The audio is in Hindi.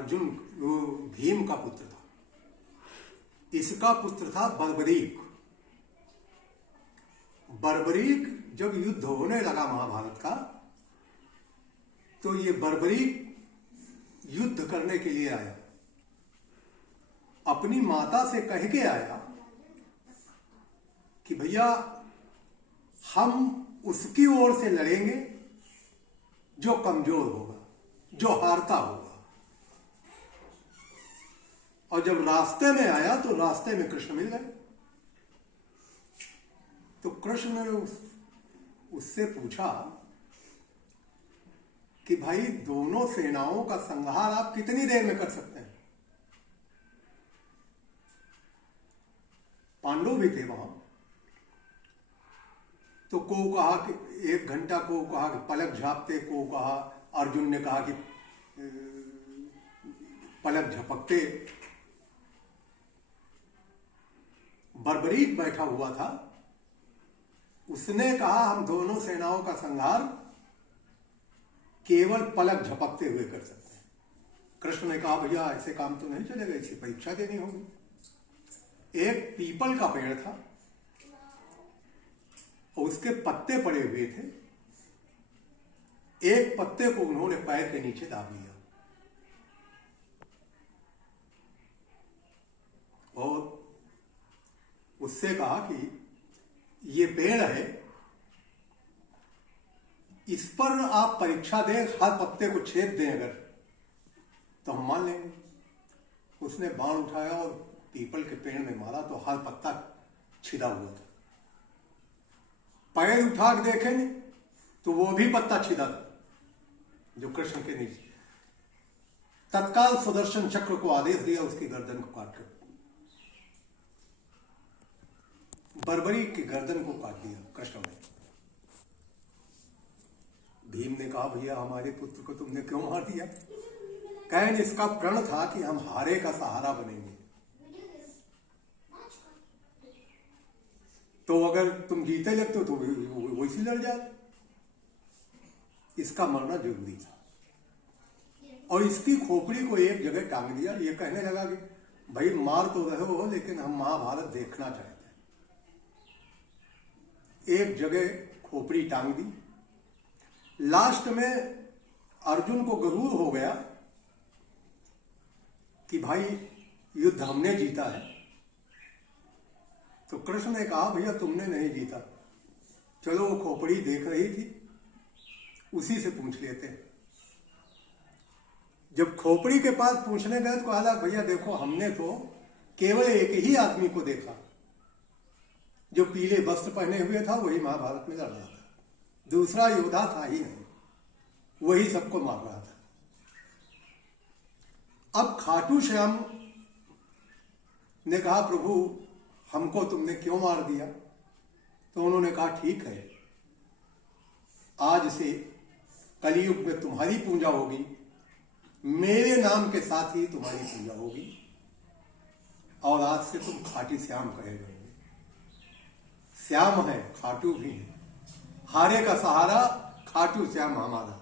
अर्जुन भीम का पुत्र था। इसका पुत्र था बर्बरीक। बर्बरीक जब युद्ध होने लगा महाभारत का, तो ये बर्बरीक युद्ध करने के लिए आया। अपनी माता से कह के आया कि भैया हम उसकी ओर से लड़ेंगे जो कमजोर होगा, जो हारता होगा। और जब रास्ते में आया तो रास्ते में कृष्ण मिल गए। तो कृष्ण ने उससे पूछा कि भाई दोनों सेनाओं का संहार आप कितनी देर में कर सकते हैं? पांडव भी थे वहां। तो को कहा कि 1 घंटा, को कहा कि पलक झापते, को कहा, अर्जुन ने कहा कि पलक झपकते। बर्बरीक बैठा हुआ था, उसने कहा हम दोनों सेनाओं का संहार केवल पलक झपकते हुए कर सकते हैं। कृष्ण ने कहा भैया ऐसे काम तो नहीं चलेगा, इसे परीक्षा देनी होगी। एक पीपल का पेड़ था और उसके पत्ते पड़े हुए थे। एक पत्ते को उन्होंने पैर के नीचे दाब लिया और उससे कहा कि ये पेड़ है, इस पर आप परीक्षा दें, हर पत्ते को छेद दें अगर, तो हम मान लेंगे। उसने बाण उठाया और पीपल के पेड़ में मारा तो हर पत्ता छिदा हुआ था। पैर उठा के देखेंगे तो वो भी पत्ता छिदा था जो कृष्ण के नीचे। तत्काल सुदर्शन चक्र को आदेश दिया, उसकी गर्दन को काट कर, बर्बरीक की गर्दन को काट दिया कृष्ण ने। भीम ने कहा भैया हमारे पुत्र को तुमने क्यों मार दिया? कहें इसका प्रण था कि हम हारे का सहारा बनेंगे, तो अगर तुम जीते लगते तो वैसे लड़ जाते। इसका मरना जरूरी था। और इसकी खोपड़ी को एक जगह टांग दिया। ये कहने लगा कि भाई मार तो रहे हो लेकिन हम महाभारत देखना चाहते हैं। एक जगह खोपड़ी टांग दी। लास्ट में अर्जुन को गरूर हो गया कि भाई युद्ध हमने जीता है। तो कृष्ण ने कहा भैया तुमने नहीं जीता, चलो वो खोपड़ी देख रही थी, उसी से पूछ लेते हैं। जब खोपड़ी के पास पूछने गए तो कहा भैया देखो हमने तो केवल एक ही आदमी को देखा जो पीले वस्त्र पहने हुए था, वही महाभारत में लड़ रहा था। दूसरा योद्धा था ही नहीं, वही सबको मार रहा था। अब खाटू श्याम ने कहा प्रभु हमको तुमने क्यों मार दिया? तो उन्होंने कहा ठीक है, आज से कलयुग में तुम्हारी पूजा होगी, मेरे नाम के साथ ही तुम्हारी पूजा होगी, और आज से तुम खाटी श्याम कहे जाओगे। श्याम है, खाटू भी है, हारे का सहारा खाटू श्याम हमारा।